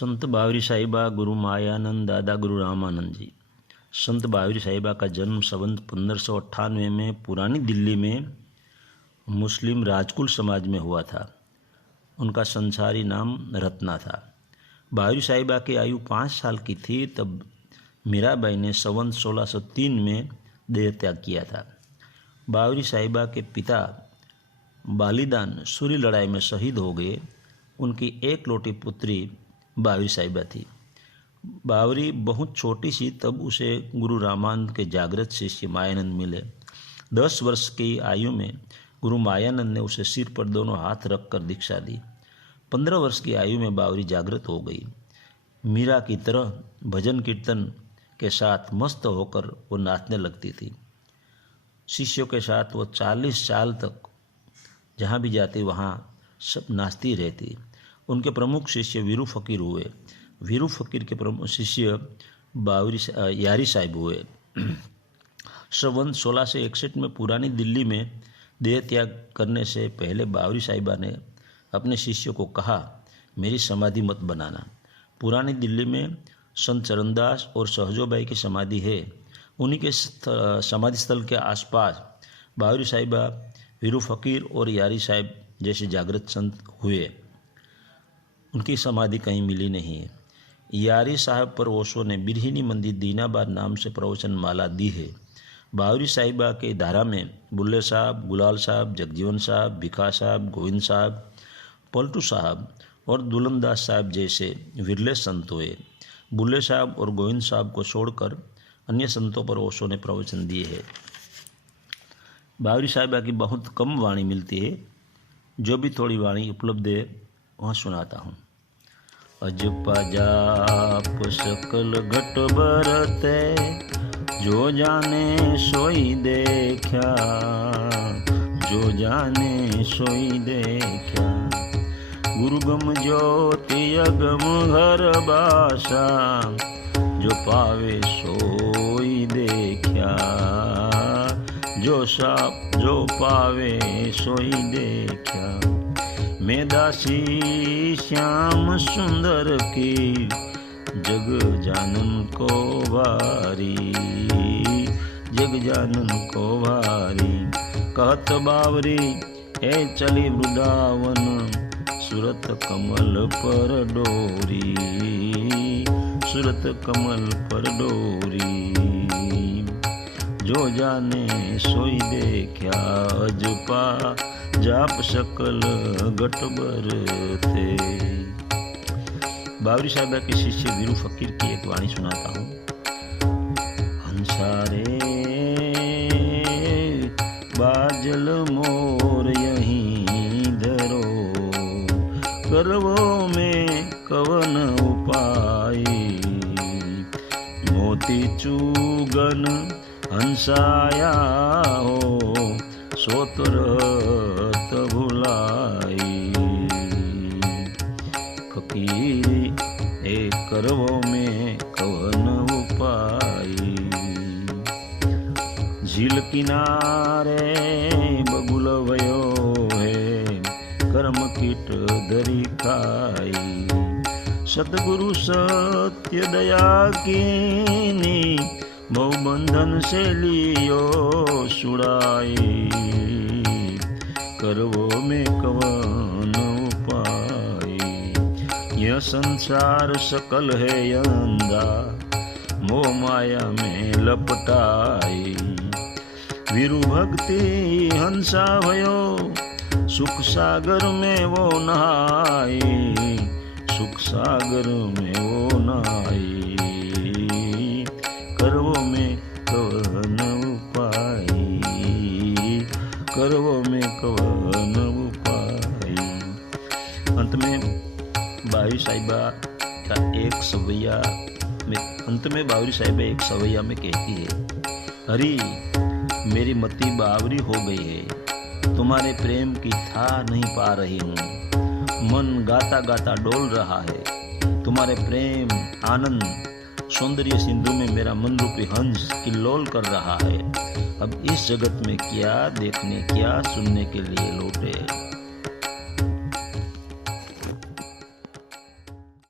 संत बावरी साहिबा गुरु मायानंद दादा गुरु रामानंद जी। संत बावरी साहिबा का जन्म संवत 1598 में पुरानी दिल्ली में मुस्लिम राजकुल समाज में हुआ था। उनका संसारी नाम रत्ना था। बावरी साहिबा की आयु 5 साल की थी तब मीराबाई ने संवत 1603 में देह त्याग किया था। बावरी साहिबा के पिता बालिदान सूरी लड़ाई में शहीद हो गए। उनकी एकलौती पुत्री बावरी साहिबा थी। बावरी बहुत छोटी सी तब उसे गुरु रामानंद के जागृत शिष्य मायानंद मिले। 10 वर्ष की आयु में गुरु मायानंद ने उसे सिर पर दोनों हाथ रखकर दीक्षा दी। 15 वर्ष की आयु में बावरी जागृत हो गई। मीरा की तरह भजन कीर्तन के साथ मस्त होकर वो नाचने लगती थी। शिष्यों के साथ वो 40 साल तक जहाँ भी जाती वहाँ सब नाचती रहती। उनके प्रमुख शिष्य वीरू फकीर हुए। वीरू फकीर के प्रमुख शिष्य बावरी यारी साहिब हुए। संवत 1661 में पुरानी दिल्ली में देह त्याग करने से पहले बावरी साहिबा ने अपने शिष्यों को कहा, मेरी समाधि मत बनाना। पुरानी दिल्ली में संत चरणदास और सहजोबाई की समाधि है। उन्हीं के समाधि स्थल के आसपास बावरी साहिबा, वीरू फकीर और यारी साहिब जैसे जागृत संत हुए। उनकी समाधि कहीं मिली नहीं है। यारी साहब पर ओशो ने बिरहिनी मंदिर दीनाबाद नाम से प्रवचन माला दी है। बावरी साहिबा के धारा में बुल्ले साहब, गुलाल साहब, जगजीवन साहब, भिखा साहब, गोविंद साहब, पलटू साहब और दुलमदास साहब जैसे विरले संत हुए। बुल्ले साहब और गोविंद साहब को छोड़कर अन्य संतों पर ओशो ने प्रवचन दिए हैं। बावरी साहिबा की बहुत कम वाणी मिलती है। जो भी थोड़ी वाणी उपलब्ध है वहाँ सुनाता हूँ। अजपा जाप सकल घट बरते, जो जाने सोई देखा, जो जाने सोई देखा। गुरुगम ज्योति अगम घर बासा, जो पावे सोई देखा, जो पावे सोई देखा। मैं दासी श्याम सुंदर की, जग जानन को भारी, जग जानन को भारी। कहत बावरी है चली वृंदावन, सूरत कमल पर डोरी, सूरत कमल पर डोरी। जो जाने सोई देखा, अजपा जाप सकल घट बरते। बावरी साहिबा के शिष्य वीरू फकीर की एक वाणी सुनाता हूँ। हंसारे बाजल मोर यहीं धरो, करवो में कवन उपाय। मोती चूगन हंसाया हो, सोतरत भुलाई। फकीरी ए करवो में कवन उपाय। झील किनारे बबुल वयो है, कर्म कीट धरी खाई। सतगुरु सत्य दया कीनी, बहु बंधन से लियो छुड़ाई। करवो में कवन उपाय। यह संसार सकल है अंधा, मोह माया में लपटाई। वीरू भक्ति हंसा भयो, सुख सागर में वो नहाई, सुख सागर में वो नहाई। करवो में कवन उपाय, करवो में कवन उपाय। अंत में बावरी साहिबा का एक सवैया एक सवैया में कहती है, हरी मेरी मति बावरी हो गई है, तुम्हारे प्रेम की था नहीं पा रही हूँ। मन गाता गाता डोल रहा है, तुम्हारे प्रेम आनंद सौंदर्य सिंधु में मेरा मन रूपी हंस किल्लोल कर रहा है। अब इस जगत में क्या देखने क्या सुनने के लिए लौटे।